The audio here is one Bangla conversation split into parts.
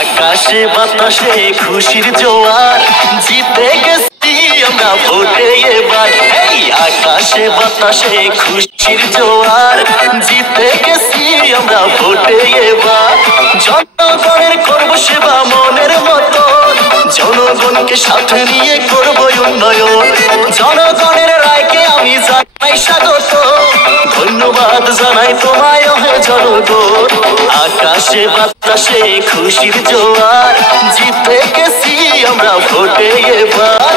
আকাশে বাতাসে খুশির জোয়ার, জিতে গেছি আমরা ভোটে এবার। এই আকাশে বাতাসে খুশির জোয়ার, জিতে গেছি আমরা ভোটে এবার। জনগণের করব সেবা মনের মতো, জনগণকে সাথে নিয়ে করব উন্নয়ন। জনগণের রায়কে আমি জানাই স্বাগত, ধন্যবাদ জানাই তোমায় হে জনগণ। আকাশে বাতাসে খুশির জোয়ার, জিতে গেছি আমরা ভোটে এবার।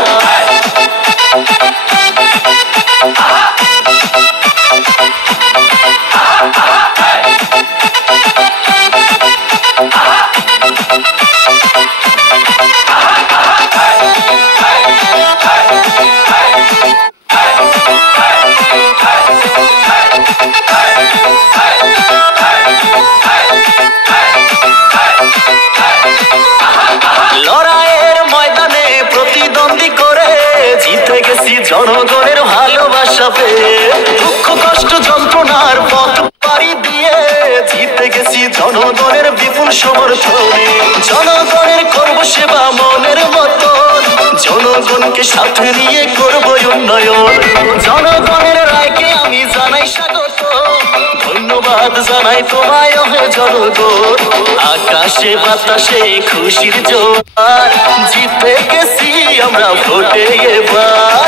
লড়াইয়ের ময়দানে প্রতিদ্বন্দ্বী করে জিতে গেছি জনগণের ভালোবাসা পেয়ে। দুঃখ কষ্ট যন্ত্রণার পথ পাড়ি দিয়ে জিতে গেছি জনগণের বিপুল সমর্থনে। জনগণের করব সেবা মনের মতো, জনগণকে সাথে নিয়ে করব উন্নয়ন। জনগণের রায়কে আমি জানাই স্বাগত, ধন্যবাদ জানাই তোমায় হে জনগণ। আকাশে বাতাসে খুশির জোয়ার, জিতে গেছি আমরা ভোটে এবার।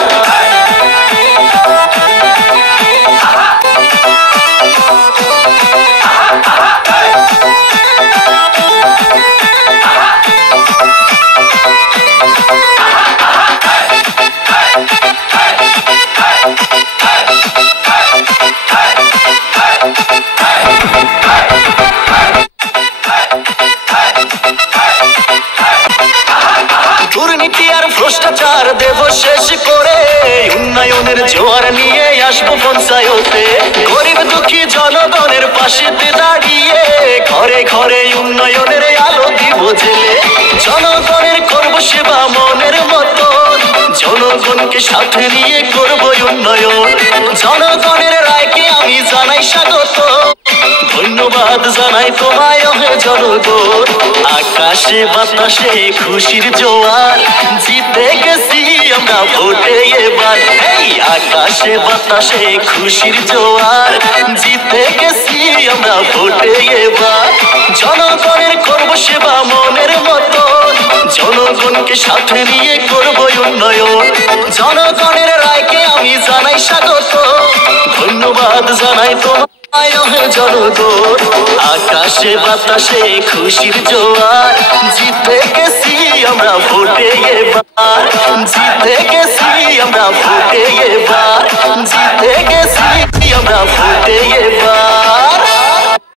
দুর্নীতি আর ভ্রষ্টাচার দেব শেষ করে, উন্নয়নের জোয়ার নিয়ে আসবো পঞ্চায়েতে। গরিব দুঃখী জনগণের পাশেতে দাঁড়িয়ে ঘরে ঘরে উন্নয়নের আলো দিব জেলে। জনগণের করব সেবা মনের মতো, জনগণকে সাথে নিয়ে করব উন্নয়ন। জনগণের রায়কে আমি জানাই স্বাগত, ধন্যবাদ জানাই তোমায় হে জনগণ। আকাশে বাতাসে খুশির জোয়ার, জিতে গেছি আমরা ভোটে এবার। এই আকাশে বাতাসে খুশির জোয়ার, জিতে গেছি আমরা ভোটে এবার। জনগণের করব সেবা মনের মতো, জনগণকে সাথে নিয়ে করব উন্নয়ন। জনগণের রায়কে আমি জানাই স্বাগত, ধন্যবাদ জানাই তোমায় হে জনগণ। আকাশে বাতাসে খুশির জোয়ার, জিতে গেছি আমরা ভোটে এবার। জিতে গেছি আমরা ভোটে এবার, জিতে গেছি।